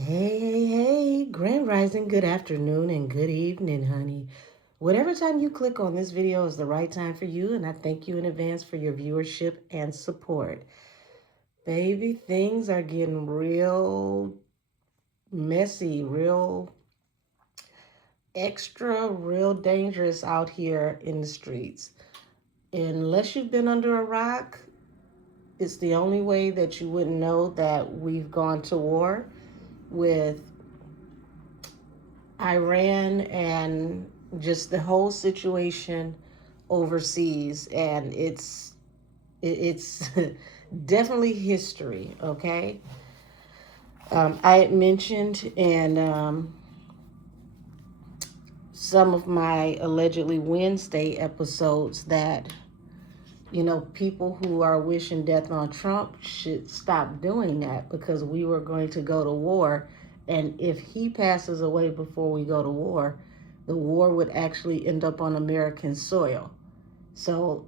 Hey, Grand Rising, good afternoon and good evening, honey. Whatever time you click on this video is the right time for you, and I thank you in advance for your viewership and support. Baby, things are getting real messy, real extra, real dangerous out here in the streets. Unless you've been under a rock, it's the only way that you wouldn't know that we've gone to war with Iran and just the whole situation overseas, and it's definitely history. Okay, I had mentioned in some of my allegedly Wednesday episodes that people who are wishing death on Trump should stop doing that because we were going to go to war. And if he passes away before we go to war, the war would actually end up on American soil. So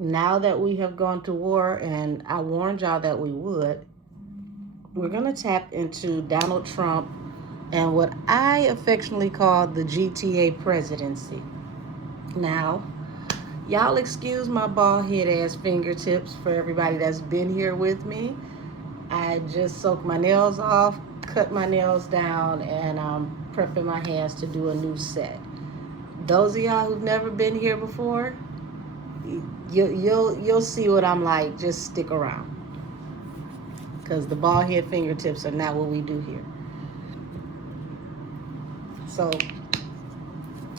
now that we have gone to war, and I warned y'all that we would, we're going to tap into Donald Trump and what I affectionately call the GTA Presidency. Now, y'all excuse my bald head ass fingertips for everybody that's been here with me. I just soaked my nails off, cut my nails down, and I'm prepping my hands to do a new set. Those of y'all who've never been here before, you'll see what I'm like. Just stick around, because the bald head fingertips are not what we do here. So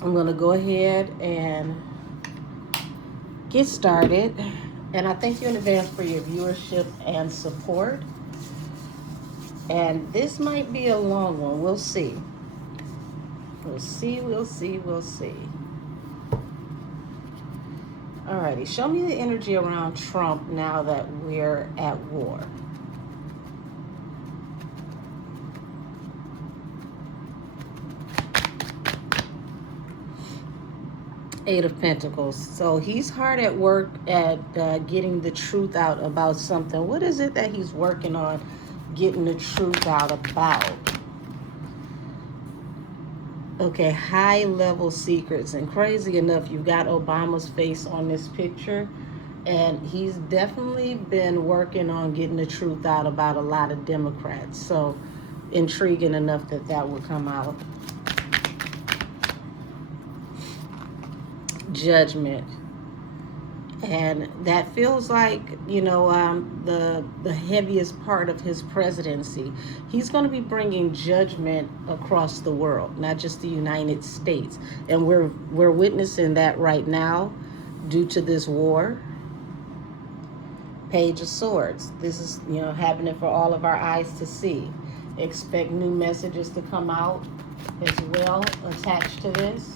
I'm gonna go ahead and get started. And I thank you in advance for your viewership and support. And this might be a long one. We'll see. We'll see. Alrighty, show me the energy around Trump now that we're at war. Eight of Pentacles. So he's hard at work at getting the truth out about something. What is it that he's working on getting the truth out about? Okay, high level secrets. And crazy enough, you've got Obama's face on this picture. And he's definitely been working on getting the truth out about a lot of Democrats. So intriguing enough that that would come out. Judgment. And that feels like, the heaviest part of his presidency. He's going to be bringing judgment across the world, not just the United States. And we're witnessing that right now due to this war. Page of Swords. This is, happening for all of our eyes to see. Expect new messages to come out as well attached to this.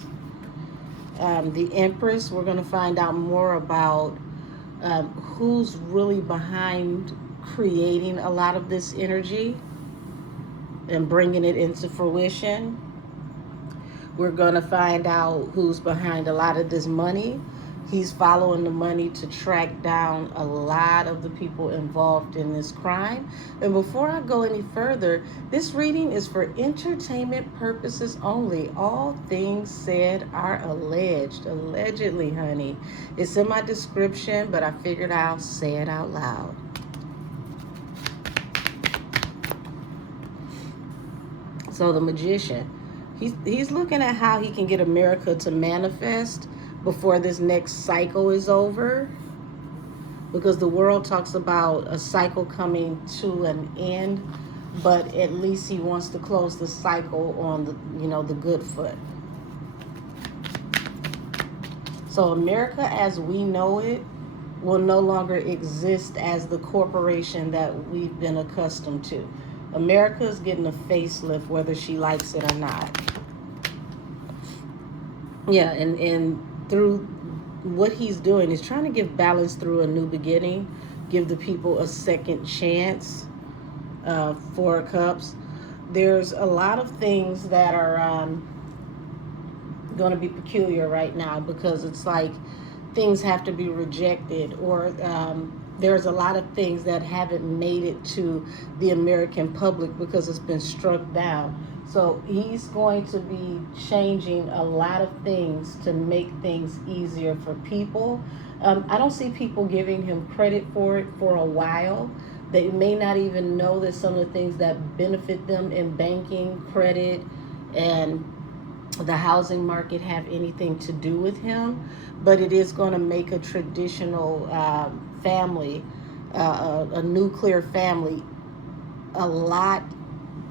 The Empress, we're going to find out more about who's really behind creating a lot of this energy and bringing it into fruition. We're going to find out who's behind a lot of this money. He's following the money to track down a lot of the people involved in this crime. And before I go any further, this reading is for entertainment purposes only. All things said are alleged. Allegedly, honey. It's in my description, but I figured I'll say it out loud. So the Magician, he's looking at how he can get America to manifest before this next cycle is over, because the world talks about a cycle coming to an end, but at least he wants to close the cycle on the good foot. So America as we know it will no longer exist as the corporation that we've been accustomed to. America is getting a facelift whether she likes it or not. Yeah, and through what he's doing is trying to give balance through a new beginning, give the people a second chance. Four of Cups. There's a lot of things that are going to be peculiar right now, because it's like things have to be rejected, or there's a lot of things that haven't made it to the American public because it's been struck down. So he's going to be changing a lot of things to make things easier for people. I don't see people giving him credit for it for a while. They may not even know that some of the things that benefit them in banking, credit, and the housing market have anything to do with him, but it is going to make a traditional family, a nuclear family, a lot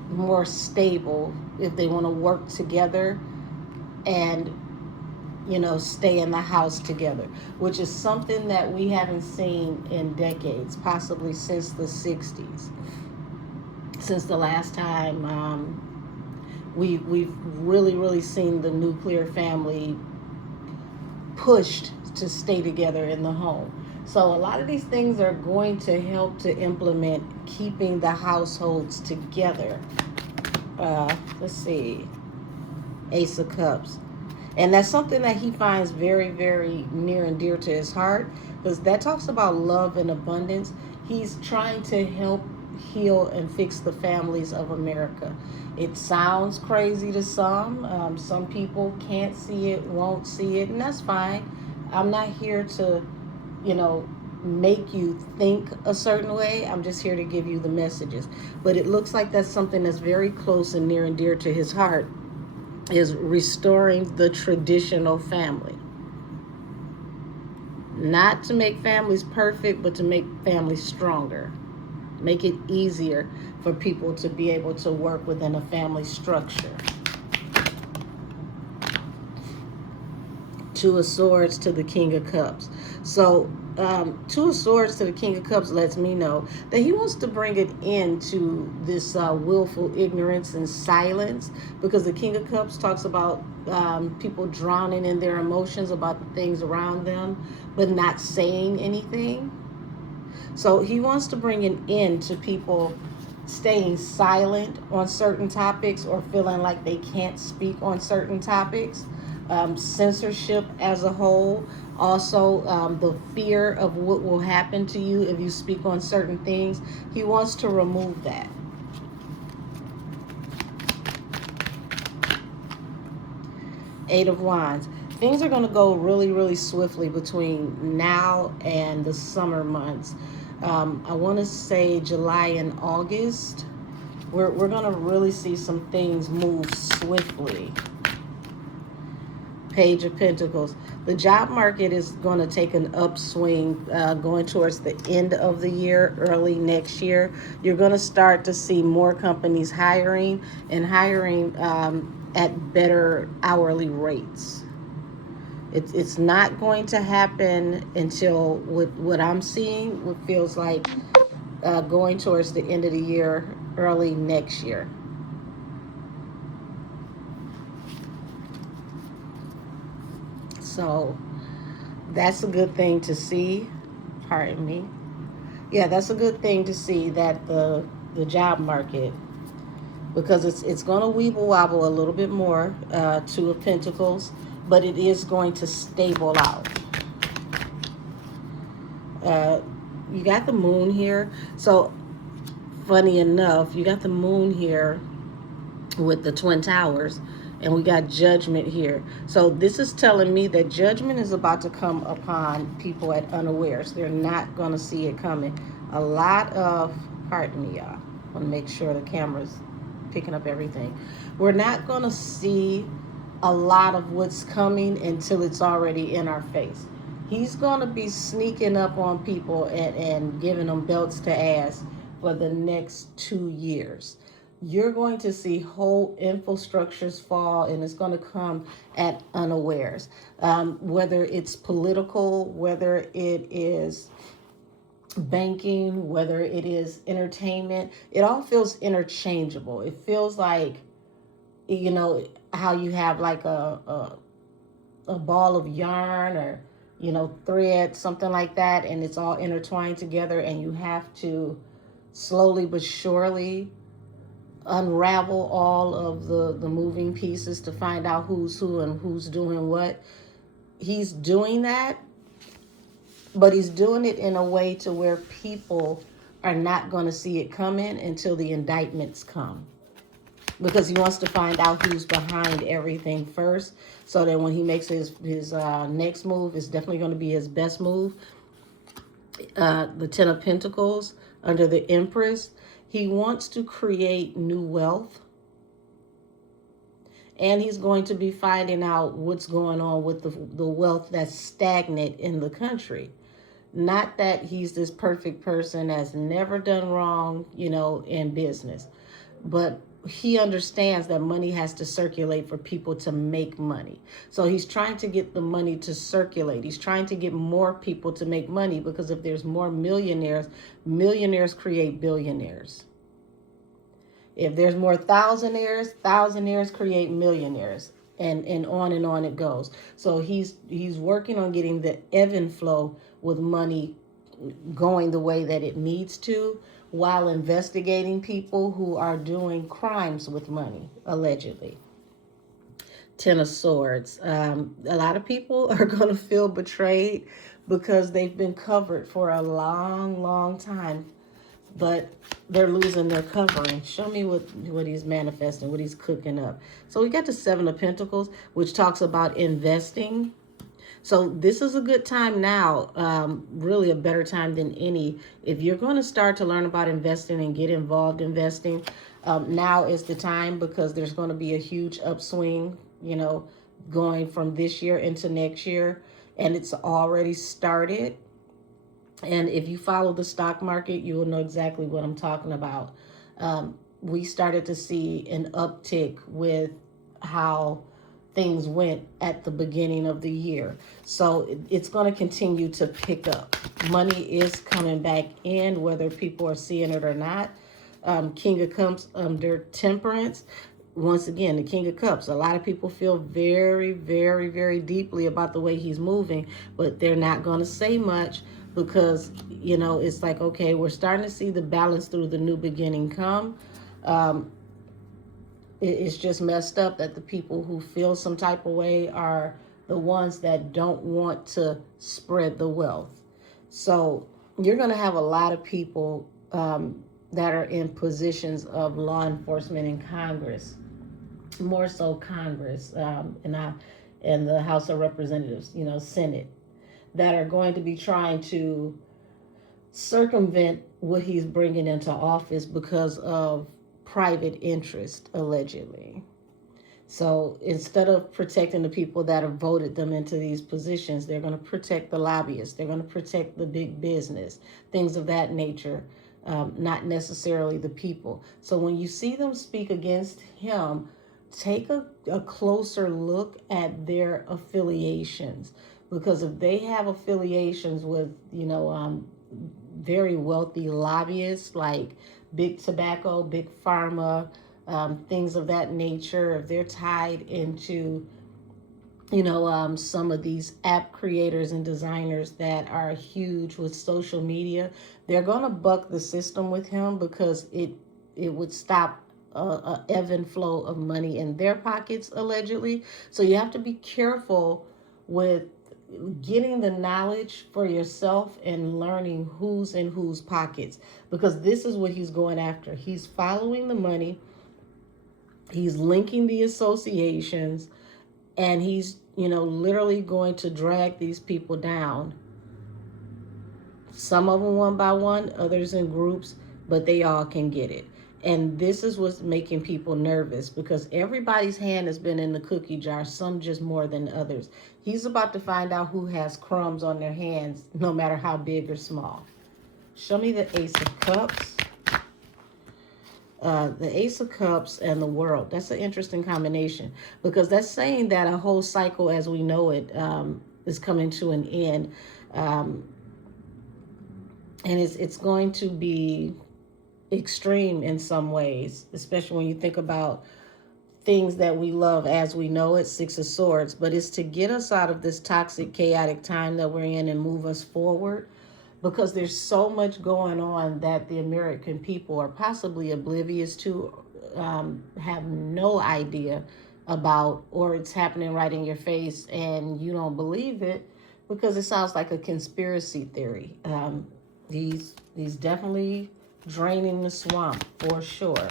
more stable if they want to work together and stay in the house together, which is something that we haven't seen in decades, possibly since the 60s, since the last time we've really seen the nuclear family pushed to stay together in the home. So a lot of these things are going to help to implement keeping the households together. Let's see, Ace of Cups. And that's something that he finds very near and dear to his heart, because that talks about love and abundance. He's trying to help heal and fix the families of America. It sounds crazy to some. Some people can't see it, won't see it, and that's fine. I'm not here to, make you think a certain way. I'm just here to give you the messages. But it looks like that's something that's very close and near and dear to his heart, is restoring the traditional family. Not to make families perfect, but to make families stronger. Make it easier for people to be able to work within a family structure. Two of Swords to the King of Cups. So Two of Swords to the King of Cups lets me know that he wants to bring an end to this willful ignorance and silence, because the King of Cups talks about people drowning in their emotions about the things around them, but not saying anything. So he wants to bring an end to people staying silent on certain topics or feeling like they can't speak on certain topics. Censorship as a whole. Also, the fear of what will happen to you if you speak on certain things. He wants to remove that. Eight of Wands. Things are going to go really swiftly between now and the summer months. I want to say July and August. We're going to really see some things move swiftly. Page of Pentacles. The job market is going to take an upswing going towards the end of the year, early next year. You're going to start to see more companies hiring and hiring at better hourly rates. It's not going to happen until what I'm seeing, what feels like going towards the end of the year, early next year. So that's a good thing to see. Pardon me. Yeah, that's a good thing to see, that the job market, because it's going to weeble wobble a little bit more, Two of Pentacles, but it is going to stable out. You got the moon here. So funny enough, you got the moon here with the Twin Towers, and we got Judgment here. So this is telling me that judgment is about to come upon people at unawares. They're not going to see it coming. A lot of, pardon me, y'all. I want to make sure the camera's picking up everything. We're not going to see a lot of what's coming until it's already in our face. He's going to be sneaking up on people and giving them belts to ass for the next 2 years. You're going to see whole infrastructures fall, and it's going to come at unawares. Whether it's political, whether it is banking, whether it is entertainment, it all feels interchangeable. It feels like, how you have like a ball of yarn or, thread, something like that, and it's all intertwined together, and you have to slowly but surely unravel all of the moving pieces to find out who's who and who's doing what. He's doing that But he's doing it in a way to where people are not going to see it coming until the indictments come, because he wants to find out who's behind everything first, so that when he makes his next move, it's definitely going to be his best move. The Ten of Pentacles under the Empress, he wants to create new wealth, and he's going to be finding out what's going on with the wealth that's stagnant in the country. Not that he's this perfect person that's never done wrong, in business, but he understands that money has to circulate for people to make money. So he's trying to get the money to circulate. He's trying to get more people to make money, because if there's more millionaires, millionaires create billionaires. If there's more thousandaires, thousandaires create millionaires, and on it goes. So he's working on getting the ebb and flow with money going the way that it needs to, while investigating people who are doing crimes with money, allegedly. Ten of Swords. A lot of people are going to feel betrayed because they've been covered for a long, long time, but they're losing their covering. Show me what he's manifesting, what he's cooking up. So we got the Seven of Pentacles, which talks about investing. So this is a good time now, really a better time than any. If you're going to start to learn about investing and get involved investing, now is the time, because there's going to be a huge upswing, going from this year into next year, and it's already started. And if you follow the stock market, you will know exactly what I'm talking about. We started to see an uptick with how things went at the beginning of the year. So it's going to continue to pick up. Money is coming back in, whether people are seeing it or not. King of Cups under Temperance. Once again, the King of Cups. A lot of people feel very, very, very deeply about the way he's moving, but they're not going to say much, because, it's like, okay, we're starting to see the balance through the new beginning come. It's just messed up that the people who feel some type of way are the ones that don't want to spread the wealth. So you're going to have a lot of people that are in positions of law enforcement in Congress, more so Congress, and the House of Representatives, Senate, that are going to be trying to circumvent what he's bringing into office because of private interest, allegedly. So instead of protecting the people that have voted them into these positions, they're going to protect the lobbyists. They're going to protect the big business, things of that nature, not necessarily the people. So when you see them speak against him, take a closer look at their affiliations, because if they have affiliations with, very wealthy lobbyists like big tobacco, big pharma, things of that nature, if they're tied into, some of these app creators and designers that are huge with social media, they're going to buck the system with him, because it would stop a ebb and flow of money in their pockets, allegedly. So you have to be careful with getting the knowledge for yourself and learning who's in whose pockets, because this is what he's going after. He's following the money, he's linking the associations, and he's literally going to drag these people down, some of them one by one, others in groups, but they all can get it. And this is what's making people nervous, because everybody's hand has been in the cookie jar, some just more than others. He's about to find out who has crumbs on their hands, no matter how big or small. Show me the Ace of Cups. The Ace of Cups and the World. That's an interesting combination, because that's saying that a whole cycle as we know it is coming to an end. And it's going to be extreme in some ways, especially when you think about things that we love as we know it, Six of Swords. But it's to get us out of this toxic, chaotic time that we're in and move us forward, because there's so much going on that the American people are possibly oblivious to, have no idea about, or it's happening right in your face and you don't believe it, because it sounds like a conspiracy theory. He's definitely draining the swamp for sure.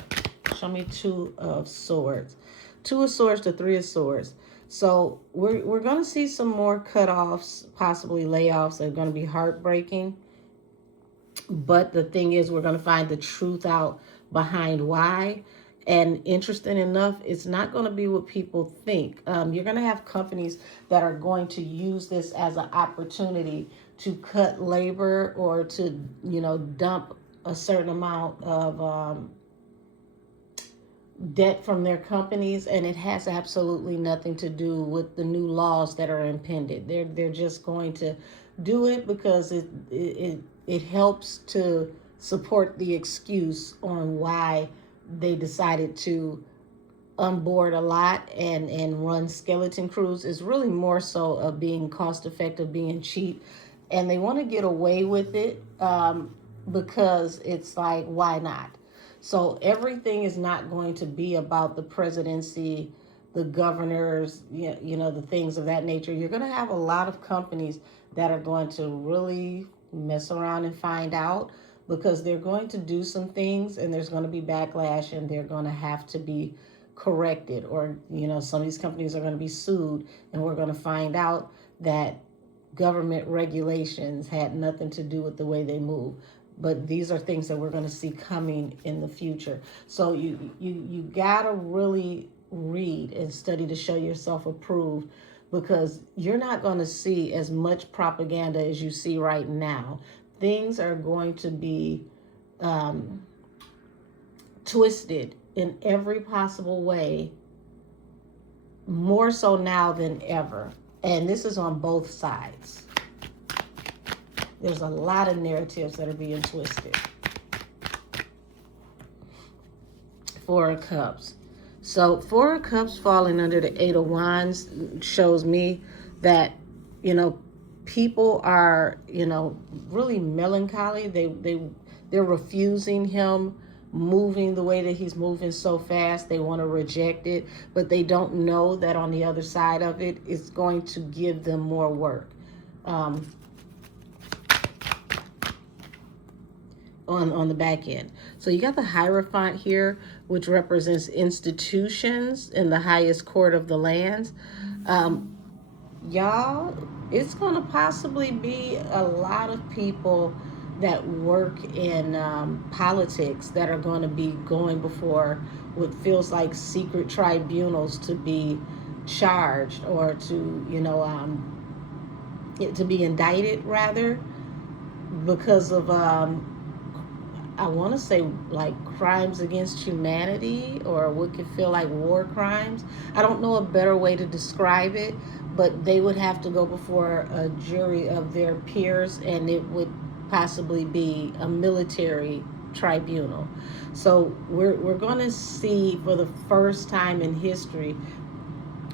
Show me Two of Swords. Two of Swords to Three of Swords. So we're going to see some more cutoffs, possibly layoffs. They're going to be heartbreaking. But the thing is, we're going to find the truth out behind why. And interesting enough, it's not going to be what people think. You're going to have companies that are going to use this as an opportunity to cut labor or to, dump a certain amount of debt from their companies, and it has absolutely nothing to do with the new laws that are impended. They're just going to do it because it helps to support the excuse on why they decided to onboard a lot and run skeleton crews. Is really more so of being cost effective, being cheap, and they want to get away with it because it's like, why not? So everything is not going to be about the presidency, the governors, the things of that nature. You're going to have a lot of companies that are going to really mess around and find out, because they're going to do some things and there's going to be backlash and they're going to have to be corrected, or some of these companies are going to be sued, and we're going to find out that government regulations had nothing to do with the way they move. But these are things that we're going to see coming in the future. So you gotta really read and study to show yourself approved, because you're not going to see as much propaganda as you see right now. Things are going to be twisted in every possible way, more so now than ever. And this is on both sides. There's a lot of narratives that are being twisted. Four of Cups. So Four of Cups falling under the Eight of Wands shows me that, people are, really melancholy. They're refusing him moving the way that he's moving so fast. They want to reject it, but they don't know that on the other side of it, it's going to give them more work. On the back end. So you got the Hierophant here, which represents institutions in the highest court of the lands. Y'all, it's going to possibly be a lot of people that work in politics that are going to be going before what feels like secret tribunals to be charged, or to to be indicted rather, because of I want to say like crimes against humanity, or what could feel like war crimes. I don't know a better way to describe it, but they would have to go before a jury of their peers, and it would possibly be a military tribunal. So we're going to see for the first time in history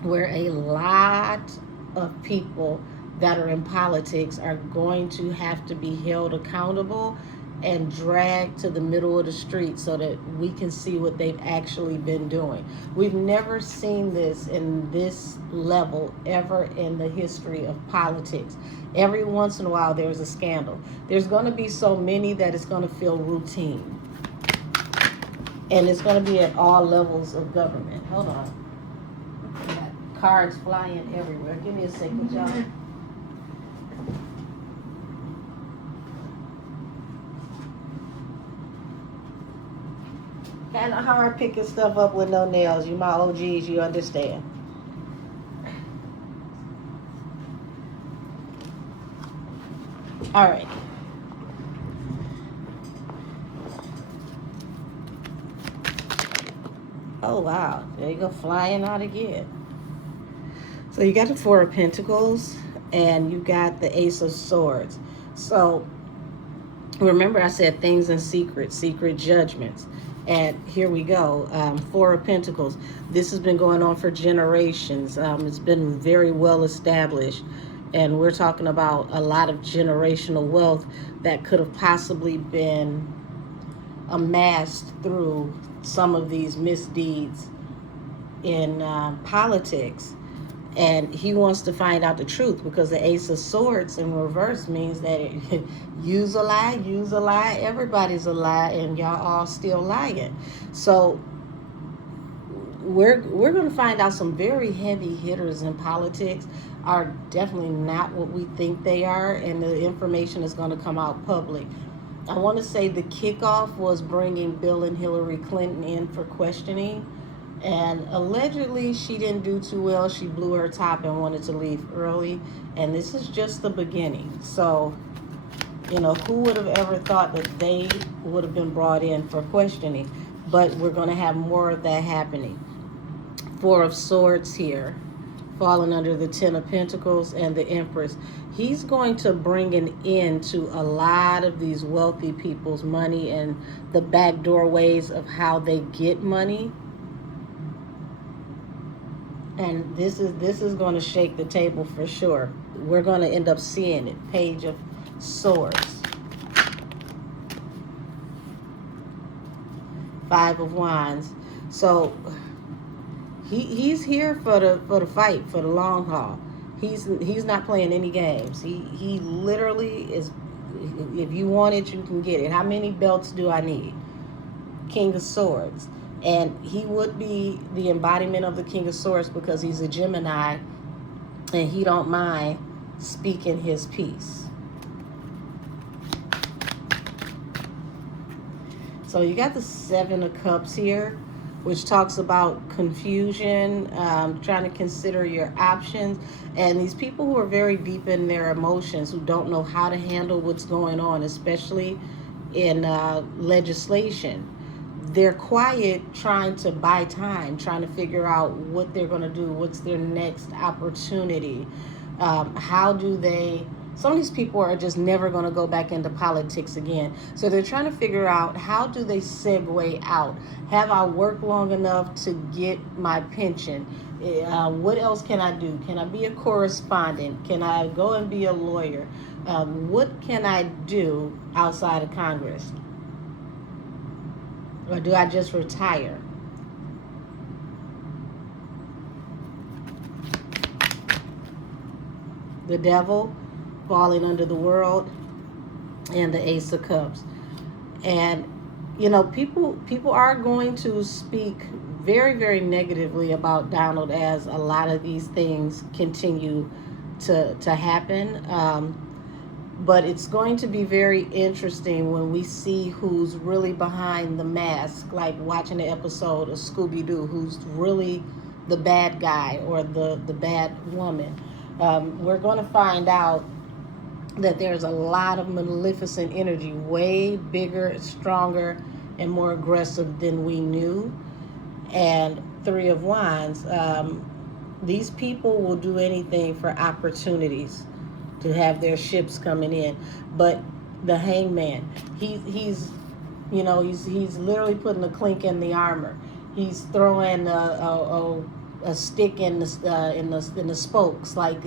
where a lot of people that are in politics are going to have to be held accountable and dragged to the middle of the street so that we can see what they've actually been doing. We've never seen this in this level ever in the history of politics. Every once in a while there's a scandal. There's going to be so many that it's going to feel routine. And it's going to be at all levels of government. Hold on. We got cards flying everywhere. Give me a second, y'all. Kind of hard picking stuff up with no nails. You my OGs, you understand. All right. Oh, wow. There you go, flying out again. So you got the Four of Pentacles, and you got the Ace of Swords. So remember I said things in secret judgments. And here we go, Four of Pentacles. This has been going on for generations. It's been very well established. And we're talking about a lot of generational wealth that could have possibly been amassed through some of these misdeeds in politics. And he wants to find out the truth, because the Ace of Swords in reverse means that you's a lie, everybody's a lie, and y'all all still lying. So we're going to find out some very heavy hitters in politics are definitely not what we think they are, and the information is going to come out public. I want to say the kickoff was bringing Bill and Hillary Clinton in for questioning, and allegedly she didn't do too well. She blew her top and wanted to leave early, and this is just the beginning. So, who would have ever thought that they would have been brought in for questioning? But we're going to have more of that happening. Four of Swords here, falling under the Ten of Pentacles and the Empress. He's going to bring an end to a lot of these wealthy people's money and the backdoor ways of how they get money. And this is going to shake the table for sure. We're going to end up seeing it. Page of Swords. Five of Wands. So he's here for the fight, for the long haul. He's not playing any games. He literally is. If you want it, you can get it. How many belts do I need? King of Swords. And he would be the embodiment of the King of Swords because he's a Gemini and he don't mind speaking his piece. So you got the Seven of Cups here, which talks about confusion, trying to consider your options. And these people who are very deep in their emotions, who don't know how to handle what's going on, especially in legislation. They're quiet, trying to buy time, trying to figure out what they're going to do, what's their next opportunity. How do they... Some of these people are just never going to go back into politics again. So they're trying to figure out, how do they segue out? Have I worked long enough to get my pension? What else can I do? Can I be a correspondent? Can I go and be a lawyer? What can I do outside of Congress? Or do I just retire? The Devil, falling under the World, and the Ace of Cups. And people are going to speak very, very negatively about Donald as a lot of these things continue to happen. But it's going to be very interesting when we see who's really behind the mask, like watching the episode of Scooby-Doo, who's really the bad guy or the bad woman. We're going to find out that there's a lot of maleficent energy, way bigger, stronger, and more aggressive than we knew. And Three of Wands, these people will do anything for opportunities to have their ships coming in. But the Hangman, he's literally putting a clink in the armor. He's throwing a stick in the spokes, like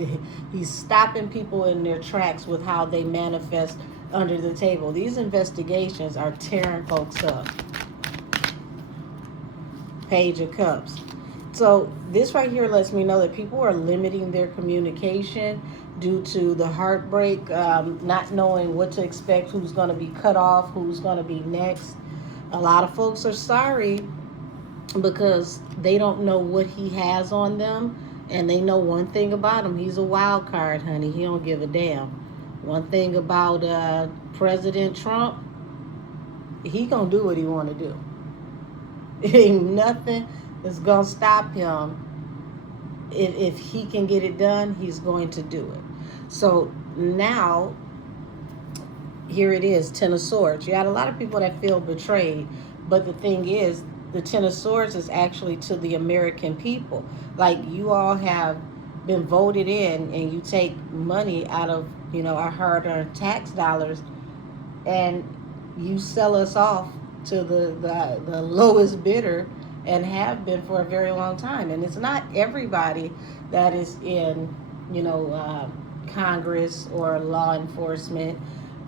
he's stopping people in their tracks with how they manifest under the table. These investigations are tearing folks up. Page of Cups. So this right here lets me know that people are limiting their communication due to the heartbreak, not knowing what to expect, who's going to be cut off, who's going to be next. A lot of folks are sorry because they don't know what he has on them, and they know one thing about him: he's a wild card, honey. He don't give a damn. One thing about President Trump, he gonna do what he want to do. Ain't nothing that's gonna stop him. If he can get it done, he's going to do it. So now, here it is, Ten of Swords. You got a lot of people that feel betrayed, but the thing is, the Ten of Swords is actually to the American people. Like, you all have been voted in, and you take money out of, our hard-earned tax dollars, and you sell us off to the lowest bidder, and have been for a very long time. And it's not everybody that is in, Congress or law enforcement,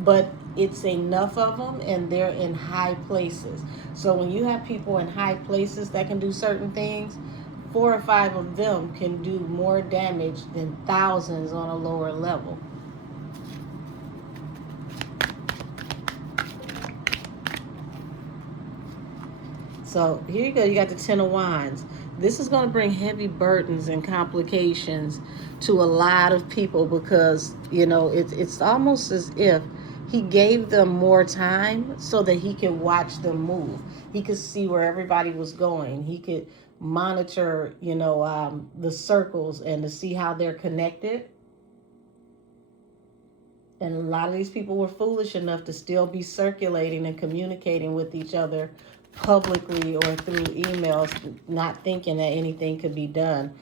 but it's enough of them, and they're in high places. So when you have people in high places that can do certain things, 4 or 5 of them can do more damage than thousands on a lower level. So here you go. You got the Ten of Wands. This is going to bring heavy burdens and complications to a lot of people because, you know, it's almost as if he gave them more time so that he could watch them move. He could see where everybody was going. He could monitor, you know, the circles and to see how they're connected. And a lot of these people were foolish enough to still be circulating and communicating with each other publicly or through emails, not thinking that anything could be done.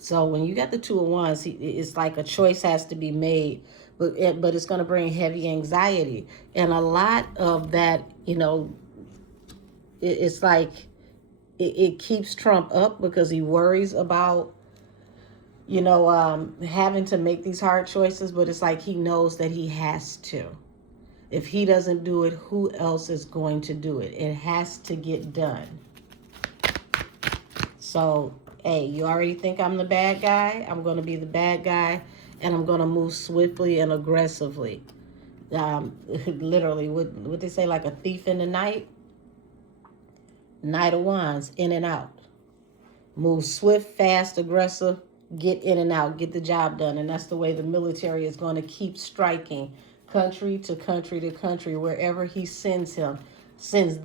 So when you got the Two of Wands, it's like a choice has to be made, but it's going to bring heavy anxiety. And a lot of that, you know, it's like it keeps Trump up because he worries about, you know, having to make these hard choices, but it's like he knows that he has to. If he doesn't do it, who else is going to do it? It has to get done. So, hey, you already think I'm the bad guy? I'm going to be the bad guy, and I'm going to move swiftly and aggressively. Literally, what they say, like a thief in the night? Knight of Wands, in and out. Move swift, fast, aggressive, get in and out, get the job done. And that's the way the military is going to keep striking country to country to country, wherever he sends them, if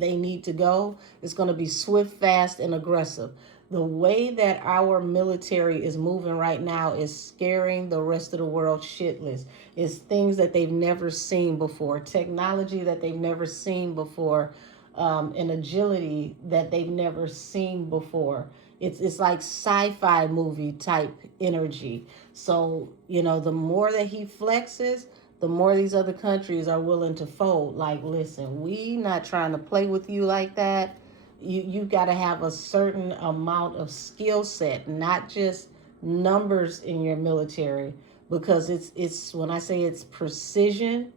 they need to go, it's going to be swift, fast, and aggressive. The way that our military is moving right now is scaring the rest of the world shitless. It's things that they've never seen before, technology that they've never seen before, an agility that they've never seen before. It's like sci-fi movie type energy. So, you know, the more that he flexes, the more these other countries are willing to fold. Like, listen, we not trying to play with you like that. You got to have a certain amount of skill set, not just numbers in your military, because it's when I say it's precision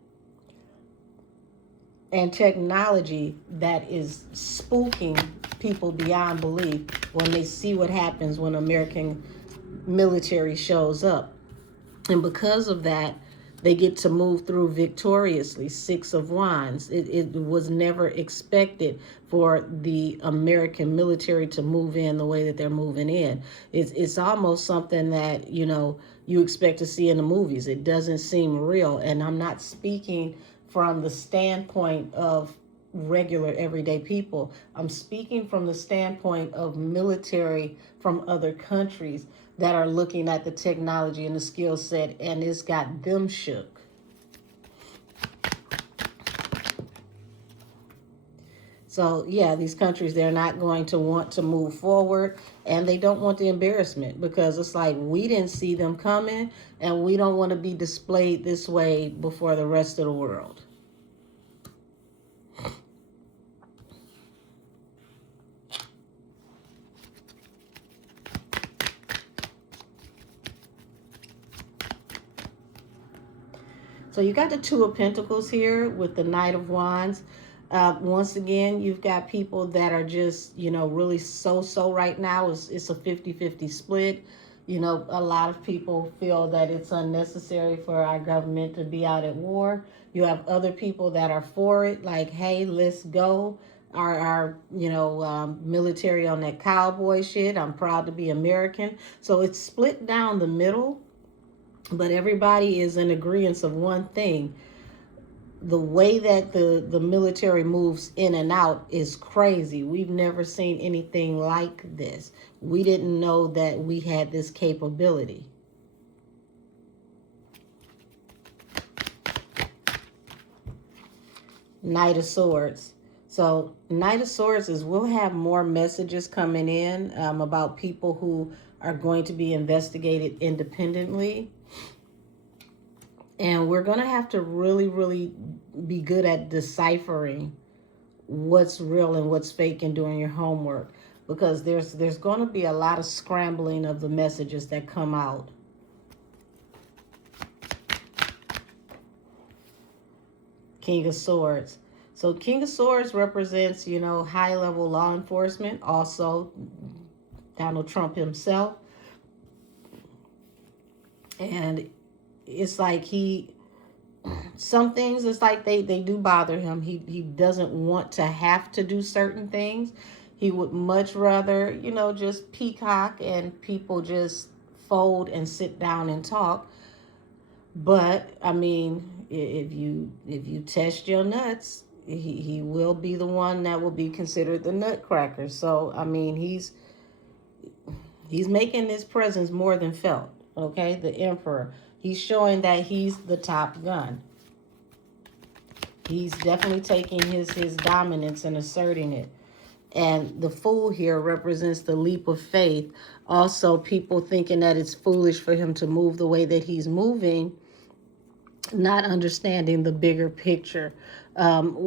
and technology that is spooking people beyond belief when they see what happens when American military shows up. And because of that, they get to move through victoriously. Six of Wands. It was never expected for the American military to move in the way that they're moving in. It's almost something that, you know, you expect to see in the movies. It doesn't seem real. And I'm not speaking from the standpoint of regular everyday people. I'm speaking from the standpoint of military from other countries that are looking at the technology and the skill set, and it's got them shook. So yeah, these countries, they're not going to want to move forward, and they don't want the embarrassment, because it's like, we didn't see them coming, and we don't want to be displayed this way before the rest of the world. So you got the Two of Pentacles here with the Knight of Wands. Once again, you've got people that are just, you know, really so right now. It's a 50-50 split. You know, a lot of people feel that it's unnecessary for our government to be out at war. You have other people that are for it, like, hey, let's go. Our you know, military on that cowboy shit. I'm proud to be American. So it's split down the middle. But everybody is in agreement of one thing. The way that the military moves in and out is crazy. We've never seen anything like this. We didn't know that we had this capability. Knight of Swords. So Knight of Swords is, we'll have more messages coming in about people who are going to be investigated independently. And we're going to have to really be good at deciphering what's real and what's fake and doing your homework. Because there's going to be a lot of scrambling of the messages that come out. King of Swords. So King of Swords represents, high-level law enforcement, also Donald Trump himself. And it's like some things, it's like they do bother him. He doesn't want to have to do certain things. He would much rather, just peacock and people just fold and sit down and talk. But I mean, if you test your nuts, he will be the one that will be considered the nutcracker. So I mean, he's making his presence more than felt. Okay, the emperor. He's showing that he's the top gun. He's definitely taking his dominance and asserting it. And the fool here represents the leap of faith. Also, people thinking that it's foolish for him to move the way that he's moving, not understanding the bigger picture. And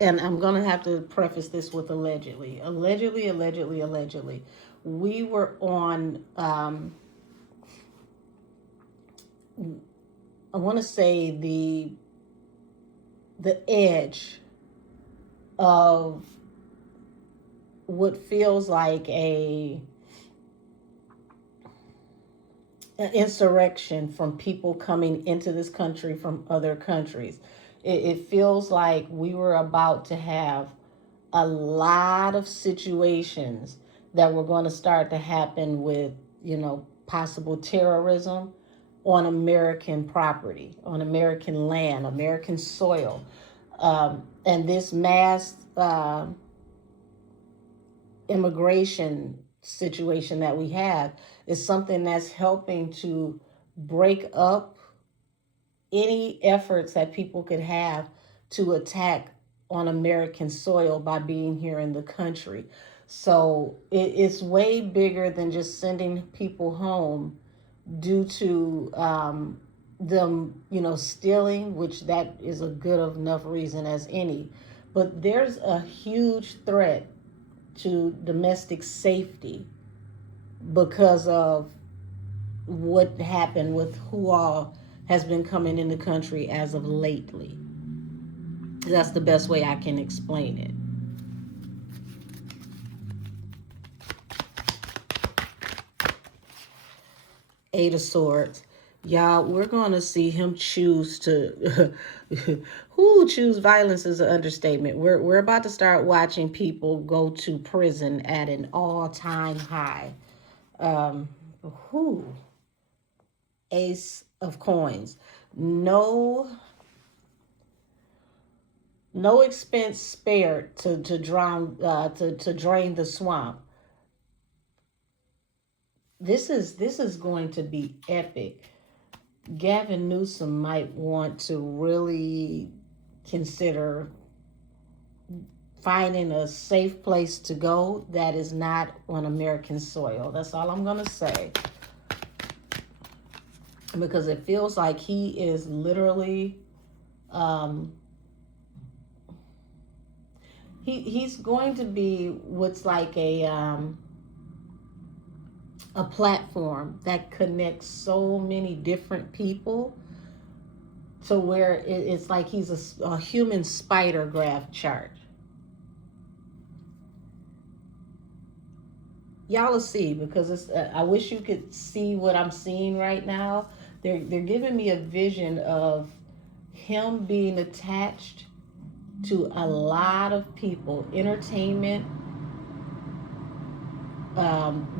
I'm going to have to preface this with allegedly. Allegedly. We were on, I want to say the edge of what feels like an insurrection from people coming into this country from other countries. It feels like we were about to have a lot of situations that were going to start to happen with, possible terrorism on American property, on American land, American soil. And this mass immigration situation that we have is something that's helping to break up any efforts that people could have to attack on American soil by being here in the country. So it's way bigger than just sending people home due to them, stealing, which that is a good enough reason as any. But there's a huge threat to domestic safety because of what happened with who all has been coming in the country as of lately. That's the best way I can explain it. Eight of Swords. Y'all, we're going to see him choose to... choose violence is an understatement. We're about to start watching people go to prison at an all-time high. Ace of Coins. No expense spared to drain the swamp. This is going to be epic. Gavin Newsom might want to really consider finding a safe place to go that is not on American soil. That's all I'm going to say. Because it feels like he is literally... he's going to be what's like a platform that connects so many different people to where it's like he's a human spider graph chart. Y'all will see, because it's I wish you could see what I'm seeing right now. They're giving me a vision of him being attached to a lot of people, entertainment,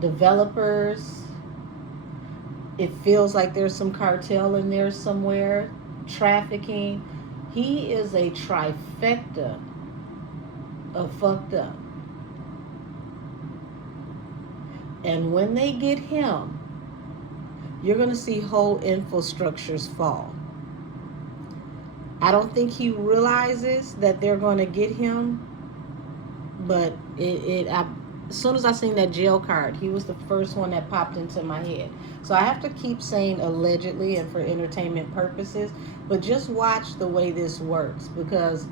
developers. It feels like there's some cartel in there somewhere. Trafficking. He is a trifecta of fucked up. And when they get him, you're going to see whole infrastructures fall. I don't think he realizes that they're going to get him, but as soon as I seen that jail card, he was the first one that popped into my head. So I have to keep saying allegedly and for entertainment purposes, but just watch the way this works, because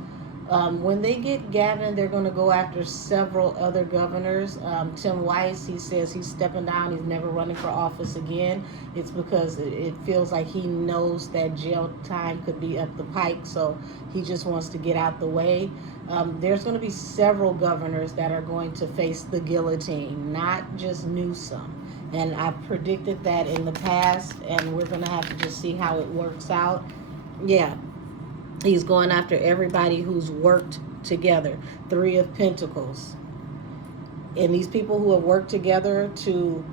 When they get Gavin, they're going to go after several other governors. Tim Weiss, he says he's stepping down. He's never running for office again. It's because it feels like he knows that jail time could be up the pike, so he just wants to get out the way. There's going to be several governors that are going to face the guillotine, not just Newsom. And I predicted that in the past, and we're going to have to just see how it works out. Yeah, he's going after everybody who's worked together. Three of Pentacles. And these people who have worked together to,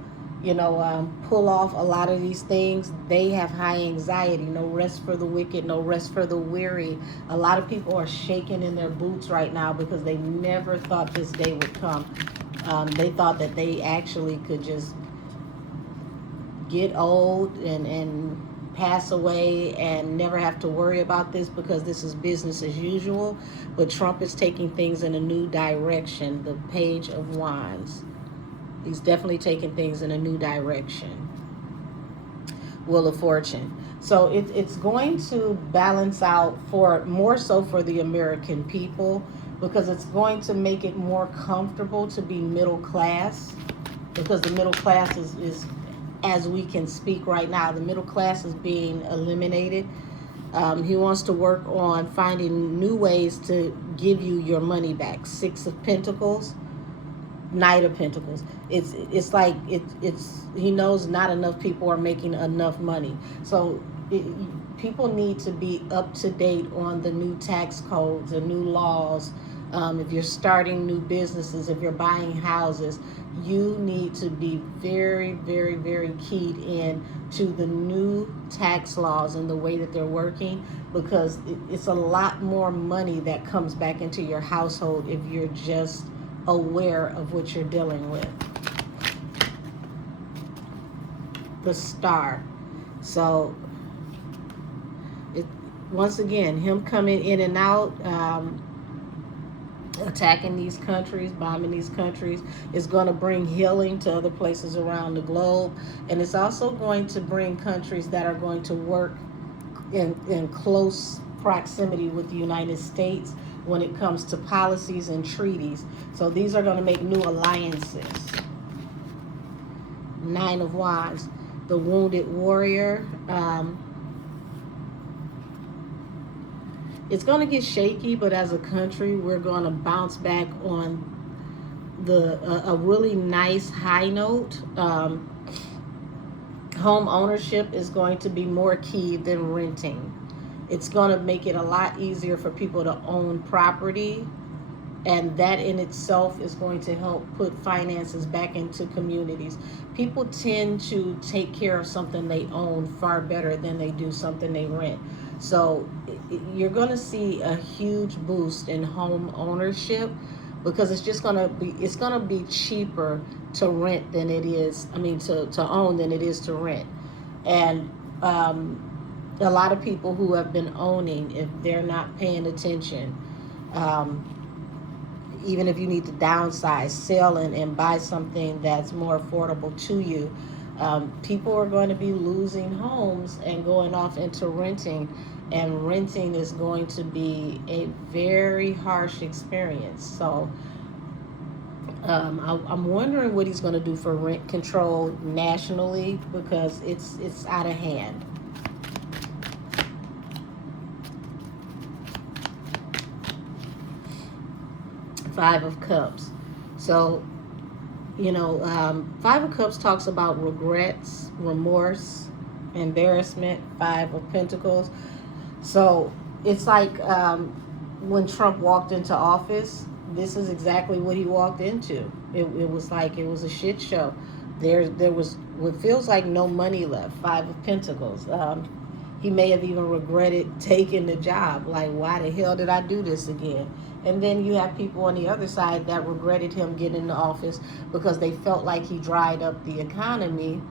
pull off a lot of these things, they have high anxiety. No rest for the wicked, no rest for the weary. A lot of people are shaking in their boots right now because they never thought this day would come. They thought that they actually could just get old and pass away and never have to worry about this because this is business as usual. But Trump is taking things in a new direction. The Page of Wands. He's definitely taking things in a new direction. Wheel of Fortune. So it's going to balance out more so for the American people, because it's going to make it more comfortable to be middle class, because the middle class is as we can speak right now, the middle class is being eliminated. He wants to work on finding new ways to give you your money back. Six of Pentacles, Knight of Pentacles. It's like he knows not enough people are making enough money. So people need to be up to date on the new tax codes and new laws. If you're starting new businesses, if you're buying houses, you need to be very, very, very keyed in to the new tax laws and the way that they're working, because it's a lot more money that comes back into your household if you're just aware of what you're dealing with. The Star. So once again, him coming in and out, attacking these countries, bombing these countries, is going to bring healing to other places around the globe. And it's also going to bring countries that are going to work in close proximity with the United States when it comes to policies and treaties. So these are going to make new alliances. Nine of Wands. The Wounded Warrior. It's going to get shaky, but as a country, we're going to bounce back on a really nice high note. Home ownership is going to be more key than renting. It's going to make it a lot easier for people to own property, and that in itself is going to help put finances back into communities. People tend to take care of something they own far better than they do something they rent. So you're going to see a huge boost in home ownership, because it's going to be cheaper to rent than it is, to own than it is to rent. And a lot of people who have been owning, if they're not paying attention, even if you need to downsize, sell and buy something that's more affordable to you, people are going to be losing homes and going off into renting, and renting is going to be a very harsh experience. So I'm wondering what he's going to do for rent control nationally, because it's out of hand. Five of Cups. So Five of Cups talks about regrets, remorse, embarrassment. Five of Pentacles. So it's like when Trump walked into office, this is exactly what he walked into. It was like it was a shit show. There was what feels like no money left. Five of Pentacles. He may have even regretted taking the job. Like, why the hell did I do this again? And then you have people on the other side that regretted him getting into office because they felt like he dried up the economy.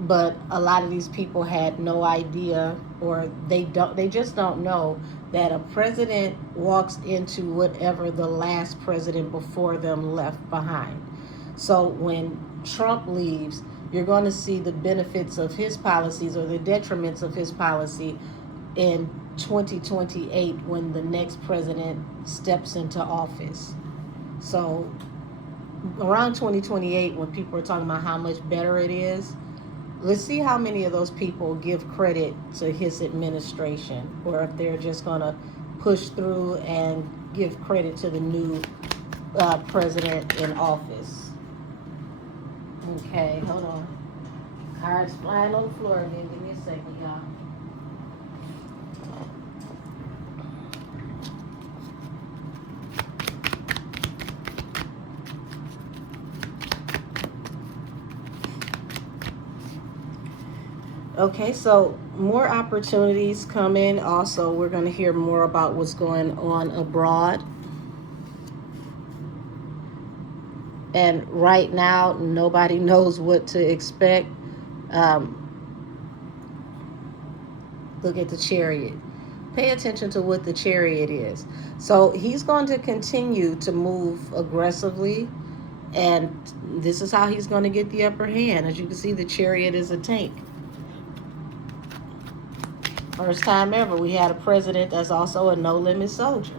But a lot of these people had no idea, or they just don't know that a president walks into whatever the last president before them left behind. So when Trump leaves, you're going to see the benefits of his policies or the detriments of his policy in 2028 when the next president steps into office. So around 2028, when people are talking about how much better it is, let's see how many of those people give credit to his administration, or if they're just going to push through and give credit to the new president in office. Okay, hold on. Cards flying on the floor again. Give me a second, y'all. Okay, so more opportunities coming. Also, we're going to hear more about what's going on abroad. And right now, nobody knows what to expect. Look at the Chariot. Pay attention to what the Chariot is. So he's going to continue to move aggressively, and this is how he's going to get the upper hand. As you can see, the Chariot is a tank. First time ever we had a president that's also a no-limit soldier.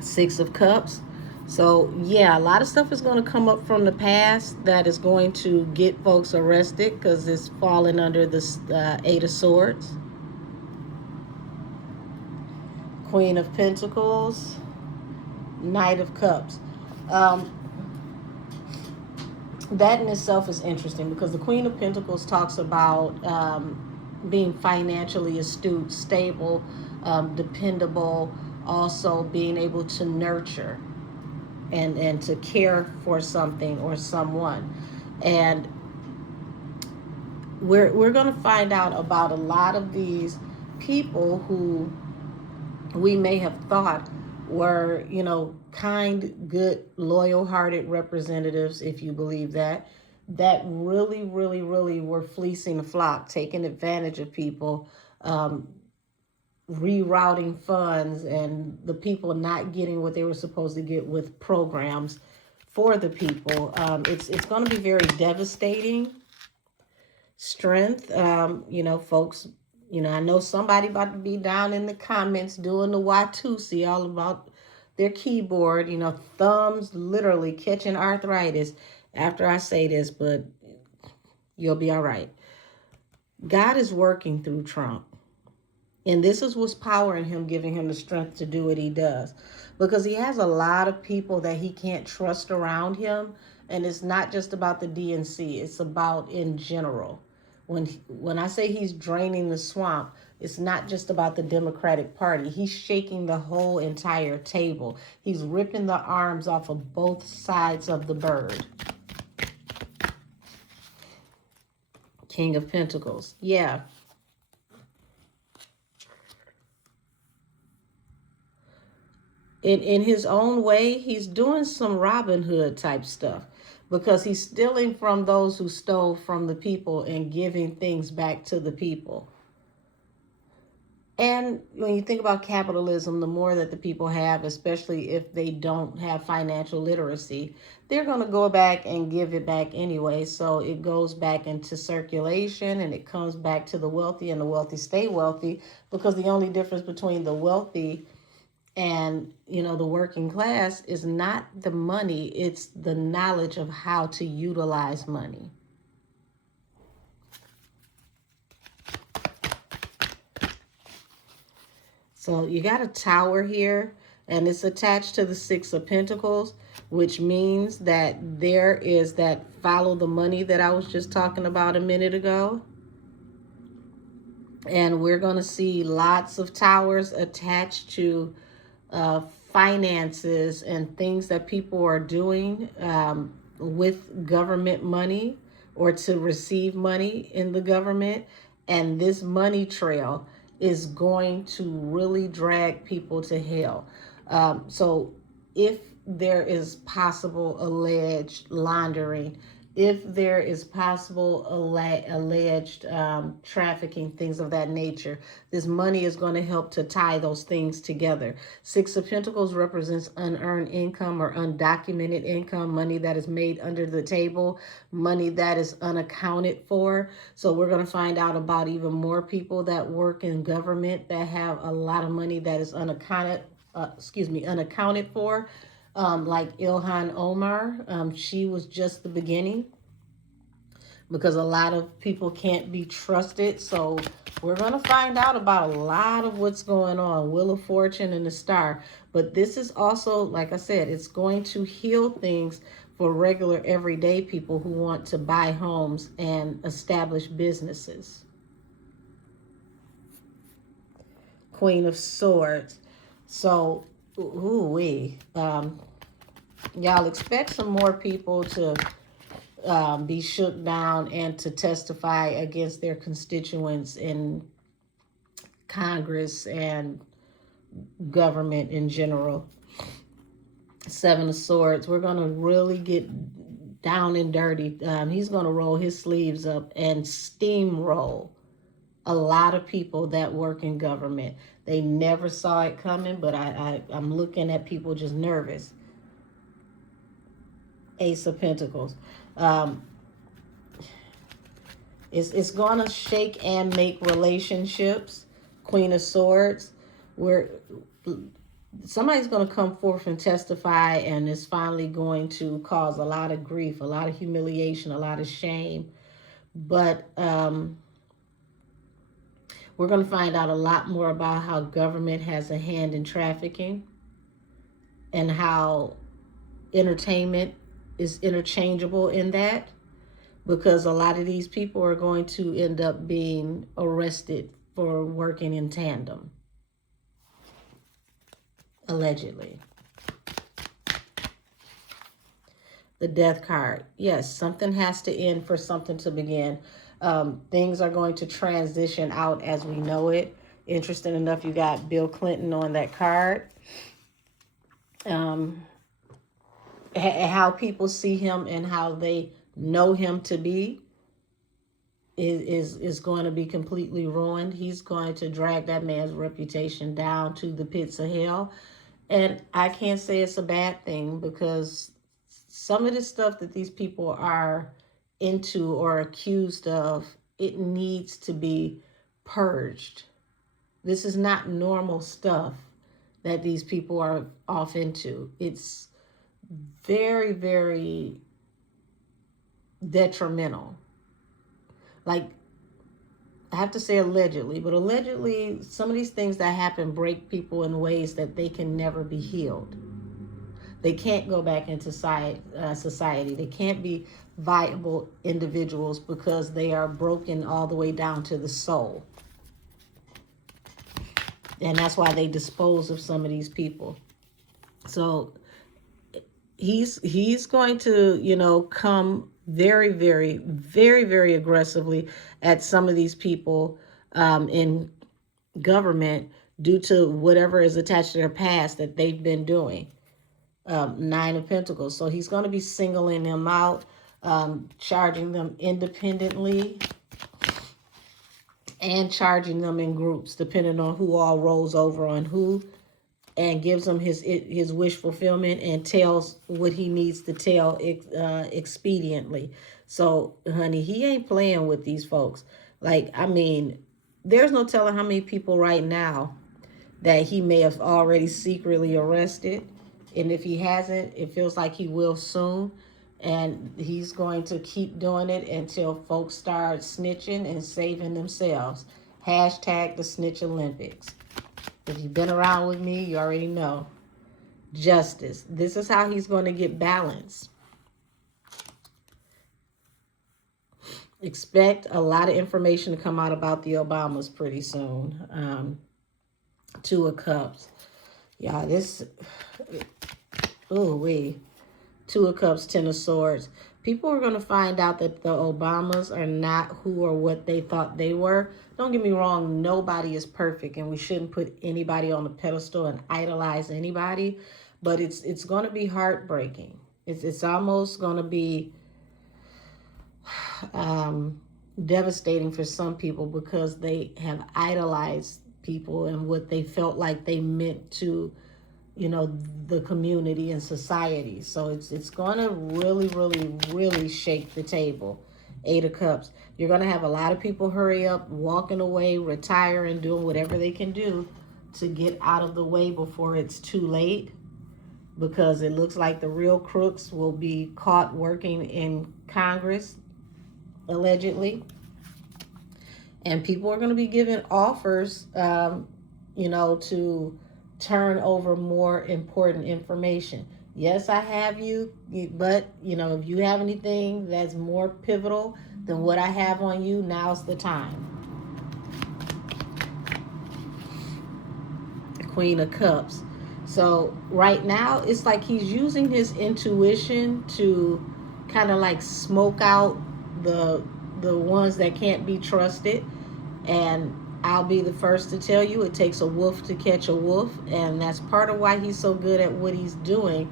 Six of Cups. So yeah, a lot of stuff is going to come up from the past that is going to get folks arrested because it's falling under the Eight of Swords. Queen of Pentacles. Knight of Cups. That in itself is interesting because the Queen of Pentacles talks about being financially astute, stable, dependable, also being able to nurture and to care for something or someone. And we're going to find out about a lot of these people who we may have thought were, you know, kind, good, loyal-hearted representatives, if you believe that really, really, really were fleecing the flock, taking advantage of people, rerouting funds, and the people not getting what they were supposed to get with programs for the people. It's going to be very devastating. Strength, you know, folks, you know, I know somebody about to be down in the comments doing the Y2C all about their keyboard, you know, thumbs literally catching arthritis after I say this, but you'll be all right. God is working through Trump. And this is what's powering him, giving him the strength to do what he does. Because he has a lot of people that he can't trust around him. And it's not just about the DNC. It's about in general. When I say he's draining the swamp, it's not just about the Democratic Party. He's shaking the whole entire table. He's ripping the arms off of both sides of the bird. King of Pentacles. Yeah. In his own way, he's doing some Robin Hood type stuff because he's stealing from those who stole from the people and giving things back to the people. And when you think about capitalism, the more that the people have, especially if they don't have financial literacy, they're going to go back and give it back anyway. So it goes back into circulation and it comes back to the wealthy, and the wealthy stay wealthy, because the only difference between the wealthy and, you know, the working class is not the money, it's the knowledge of how to utilize money. So you got a tower here, and it's attached to the Six of Pentacles, which means that there is that follow the money that I was just talking about a minute ago. And we're going to see lots of towers attached to finances and things that people are doing with government money or to receive money in the government. And this money trail is going to really drag people to hell. So if there is possible alleged laundering if there is possible alleged trafficking, things of that nature, this money is going to help to tie those things together. Six of Pentacles represents unearned income or undocumented income, money that is made under the table, money that is unaccounted for. So we're going to find out about even more people that work in government that have a lot of money that is unaccounted for. Like Ilhan Omar, she was just the beginning because a lot of people can't be trusted. So we're going to find out about a lot of what's going on. Wheel of Fortune and the Star. But this is also, like I said, it's going to heal things for regular everyday people who want to buy homes and establish businesses. Queen of Swords. So, y'all expect some more people to be shook down and to testify against their constituents in Congress and government in general. Seven of Swords. We're going to really get down and dirty. He's going to roll his sleeves up and steamroll a lot of people that work in government. They never saw it coming, but I'm looking at people just nervous. Ace of Pentacles. It's going to shake and make relationships. Queen of Swords, where somebody's going to come forth and testify, and it's finally going to cause a lot of grief, a lot of humiliation, a lot of shame. But we're going to find out a lot more about how government has a hand in trafficking and how entertainment is interchangeable in that, because a lot of these people are going to end up being arrested for working in tandem, allegedly. The Death card. Yes, something has to end for something to begin. Things are going to transition out as we know it. Interesting enough, you got Bill Clinton on that card. How people see him and how they know him to be is going to be completely ruined. He's going to drag that man's reputation down to the pits of hell. And I can't say it's a bad thing, because some of the stuff that these people are into or accused of, it needs to be purged. This is not normal stuff that these people are off into. It's very, very detrimental. Like, I have to say allegedly, but allegedly some of these things that happen break people in ways that they can never be healed. They can't go back into society. They can't be viable individuals because they are broken all the way down to the soul. And that's why they dispose of some of these people. So he's going to, come very, very, very, very aggressively at some of these people in government due to whatever is attached to their past that they've been doing. Nine of Pentacles. So he's going to be singling them out, charging them independently and charging them in groups, depending on who all rolls over on who, and gives him his wish fulfillment and tells what he needs to tell expediently. So, honey, he ain't playing with these folks. Like, I mean, there's no telling how many people right now that he may have already secretly arrested. And if he hasn't, it feels like he will soon. And he's going to keep doing it until folks start snitching and saving themselves. Hashtag the Snitch Olympics. If you've been around with me, you already know. Justice. This is how he's going to get balance. Expect a lot of information to come out about the Obamas pretty soon. Two of Cups. Yeah, this... Two of Cups, Ten of Swords. People are going to find out that the Obamas are not who or what they thought they were. Don't get me wrong, nobody is perfect, and we shouldn't put anybody on a pedestal and idolize anybody, but it's going to be heartbreaking. It's almost going to be devastating for some people because they have idolized people and what they felt like they meant to, the community and society. So it's going to really, really, really shake the table. Eight of Cups. You're going to have a lot of people hurry up, walking away, retiring, doing whatever they can do to get out of the way before it's too late, because it looks like the real crooks will be caught working in Congress, allegedly. And people are going to be given offers, to turn over more important information. Yes, I have you, but, if you have anything that's more pivotal than what I have on you, now's the time. Queen of Cups. So right now, it's like he's using his intuition to kind of like smoke out the ones that can't be trusted. And I'll be the first to tell you, it takes a wolf to catch a wolf, and that's part of why he's so good at what he's doing,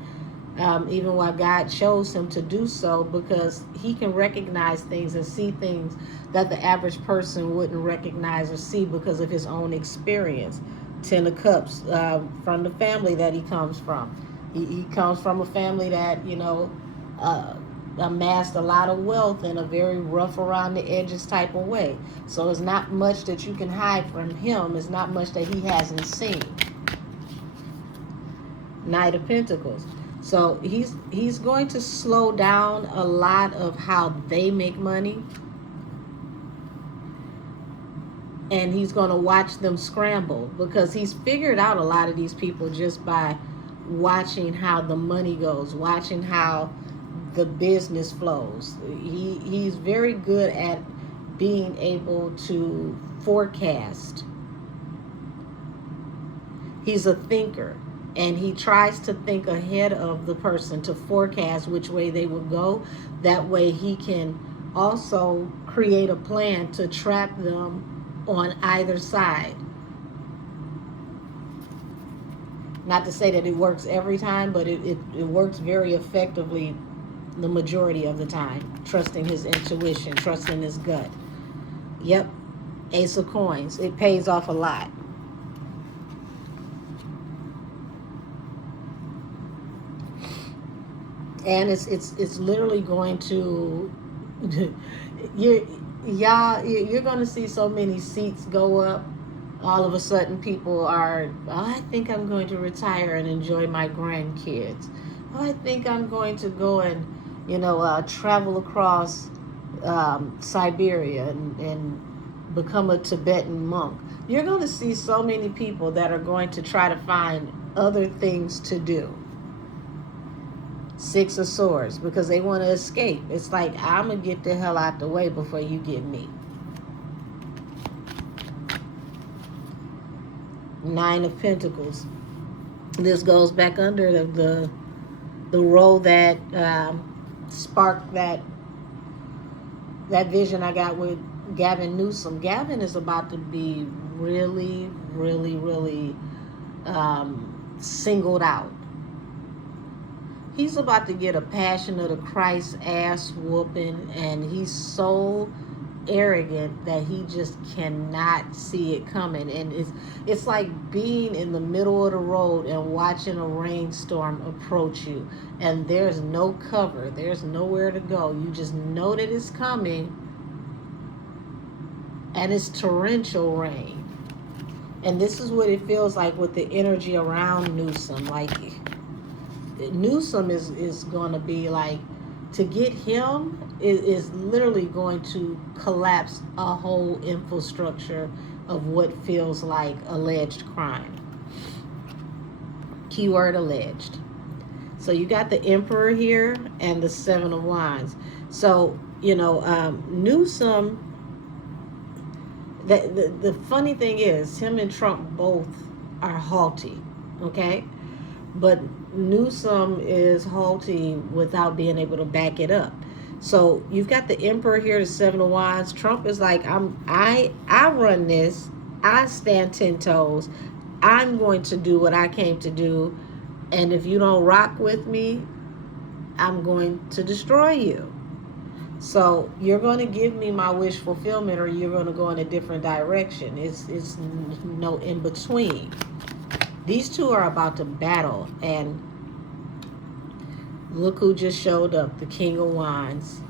even while God chose him to do so, because he can recognize things and see things that the average person wouldn't recognize or see because of his own experience. Ten of Cups, from the family that he comes from. He comes from a family that, amassed a lot of wealth in a very rough around the edges type of way. So it's not much that you can hide from him. It's not much that he hasn't seen. Knight of Pentacles. So he's going to slow down a lot of how they make money. And he's going to watch them scramble, because he's figured out a lot of these people just by watching how the money goes, watching how the business flows. He's very good at being able to forecast. He's a thinker, and he tries to think ahead of the person to forecast which way they will go. That way he can also create a plan to trap them on either side. Not to say that it works every time, but it works very effectively the majority of the time. Trusting his intuition, trusting his gut. Yep, Ace of Coins. It pays off a lot. And it's literally going to you're going to see so many seats go up. All of a sudden people are, I think I'm going to retire and enjoy my grandkids. I think I'm going to go and travel across Siberia and become a Tibetan monk. You're going to see so many people that are going to try to find other things to do. Six of Swords, because they want to escape. It's like, I'm going to get the hell out the way before you get me. Nine of Pentacles. This goes back under the role that sparked that vision I got with Gavin Newsom. Gavin is about to be really, really, really singled out. He's about to get a Passion of the Christ ass whooping, and he's so arrogant that he just cannot see it coming. And it's like being in the middle of the road and watching a rainstorm approach you, and there's no cover, there's nowhere to go. You just know that it's coming, and it's torrential rain. And this is what it feels like with the energy around Newsom. Like, Newsom is going to be like, to get him is literally going to collapse a whole infrastructure of what feels like alleged crime. Keyword alleged. So you got the Emperor here and the Seven of Wands. So, Newsom, the funny thing is, him and Trump both are haughty, okay? But Newsom is haughty without being able to back it up. So you've got the Emperor here, the Seven of Wands. Trump is like, I run this. I stand 10 toes. I'm going to do what I came to do. And if you don't rock with me, I'm going to destroy you. So you're going to give me my wish fulfillment, or you're going to go in a different direction. It's no in between. These two are about to battle, and look who just showed up, the King of Wands.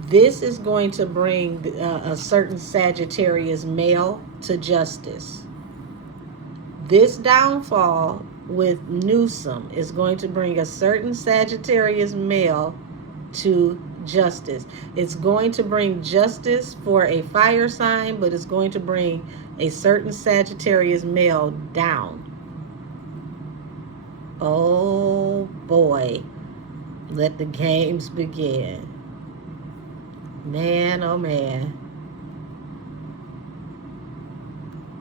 This is going to bring a certain Sagittarius male to justice. This downfall with Newsom is going to bring a certain Sagittarius male to justice. It's going to bring justice for a fire sign, but it's going to bring a certain Sagittarius male down. Oh boy, let the games begin. Man, oh man.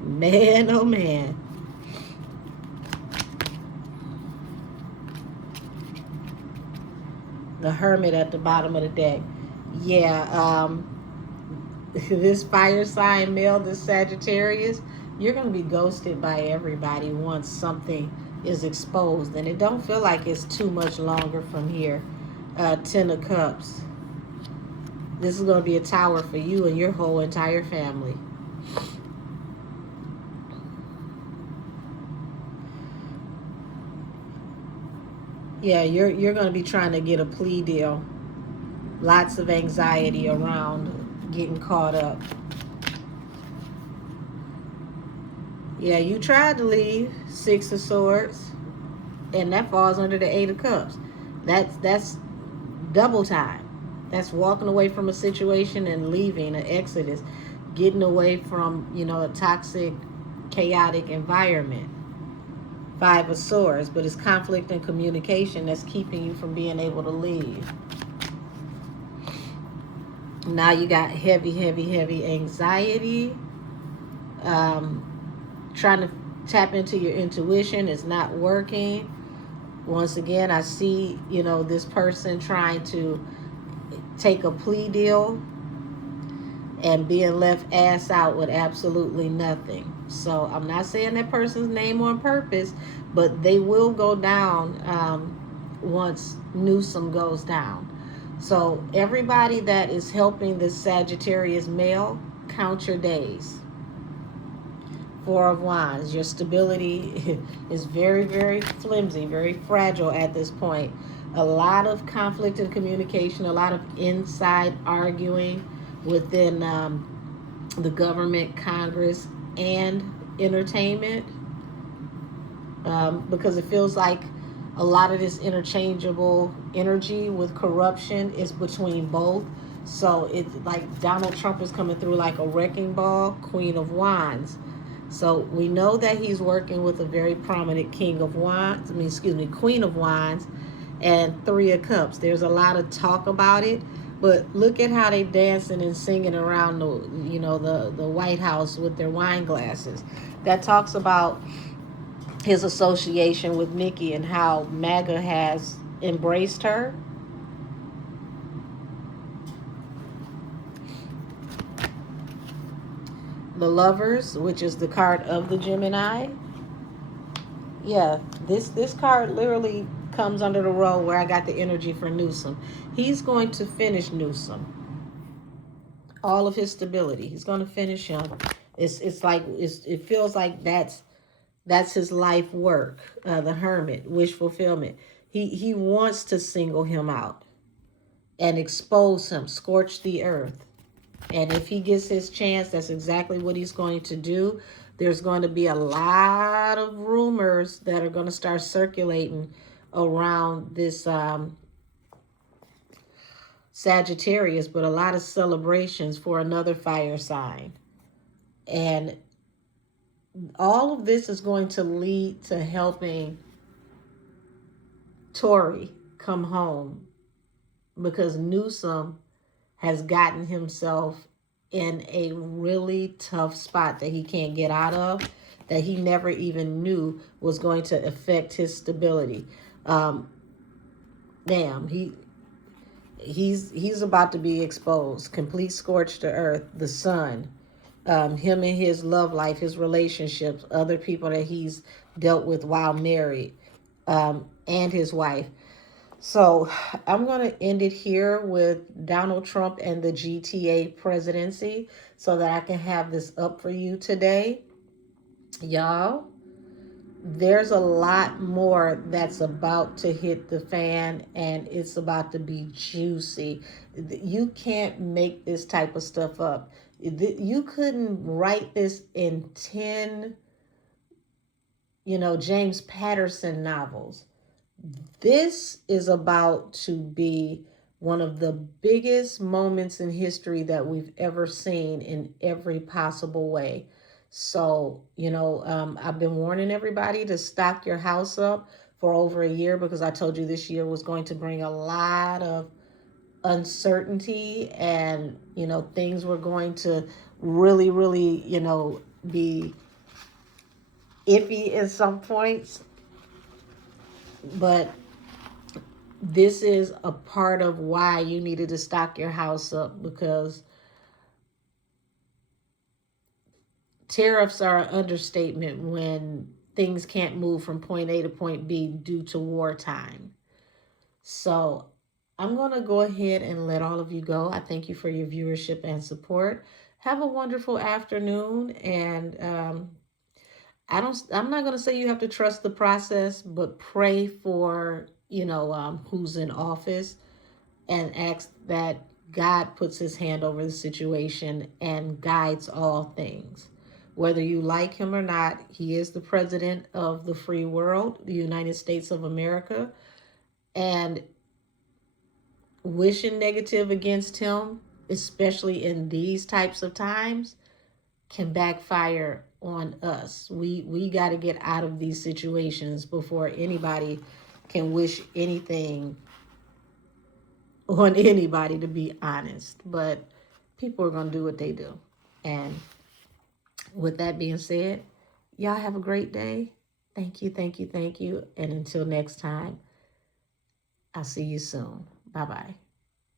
Man, oh man. The Hermit at the bottom of the deck. Yeah, this fire sign male, this Sagittarius, you're going to be ghosted by everybody once something is exposed. And it don't feel like it's too much longer from here. 10 of Cups. This is going to be a tower for you and your whole entire family. Yeah, you're going to be trying to get a plea deal. Lots of anxiety around getting caught up. Yeah, you tried to leave, 6 of Swords, and that falls under the 8 of Cups. That's double time. That's walking away from a situation and leaving, an exodus, getting away from, a toxic, chaotic environment. 5 of Swords, but it's conflict and communication that's keeping you from being able to leave. Now you got heavy, heavy, heavy anxiety. Trying to tap into your intuition is not working. Once again, I see, this person trying to take a plea deal and being left ass out with absolutely nothing. So I'm not saying that person's name on purpose, but they will go down once Newsom goes down. So everybody that is helping this Sagittarius male, count your days. 4 of Wands. Your stability is very, very flimsy, very fragile at this point. A lot of conflict and communication, a lot of inside arguing within the government, Congress, and entertainment, because it feels like a lot of this interchangeable energy with corruption is between both. So it's like Donald Trump is coming through like a wrecking ball, Queen of Wands. So we know that he's working with a very prominent Queen of Wands, and 3 of Cups. There's a lot of talk about it, but look at how they dancing and singing around the White House with their wine glasses. That talks about his association with Nikki and how MAGA has embraced her. The Lovers, which is the card of the Gemini. Yeah, this card literally comes under the role where I got the energy for Newsom. He's going to finish Newsom. All of his stability. He's going to finish him. It feels like that's his life work. The Hermit, wish fulfillment. He wants to single him out and expose him, scorch the earth. And if he gets his chance, that's exactly what he's going to do. There's going to be a lot of rumors that are going to start circulating around this Sagittarius, but a lot of celebrations for another fire sign. And all of this is going to lead to helping Tory come home, because Newsom has gotten himself in a really tough spot that he can't get out of, that he never even knew was going to affect his stability. He's about to be exposed, complete scorched to earth, the sun, him and his love life, his relationships, other people that he's dealt with while married, and his wife. So I'm going to end it here with Donald Trump and the GTA presidency so that I can have this up for you today. Y'all, there's a lot more that's about to hit the fan, and it's about to be juicy. You can't make this type of stuff up. You couldn't write this in 10, James Patterson novels. This is about to be one of the biggest moments in history that we've ever seen in every possible way. So, I've been warning everybody to stock your house up for over a year because I told you this year was going to bring a lot of uncertainty, and, things were going to really, really, be iffy at some points. But this is a part of why you needed to stock your house up, because tariffs are an understatement when things can't move from point A to point B due to wartime. So I'm going to go ahead and let all of you go. I thank you for your viewership and support. Have a wonderful afternoon. And I'm not going to say you have to trust the process, but pray for, who's in office, and ask that God puts his hand over the situation and guides all things. Whether you like him or not, he is the president of the free world, the United States of America, and wishing negative against him, especially in these types of times, can backfire on us. We got to get out of these situations before anybody can wish anything on anybody, to be honest. But people are going to do what they do. And with that being said, y'all have a great day. Thank you, thank you, thank you. And until next time, I'll see you soon. Bye-bye.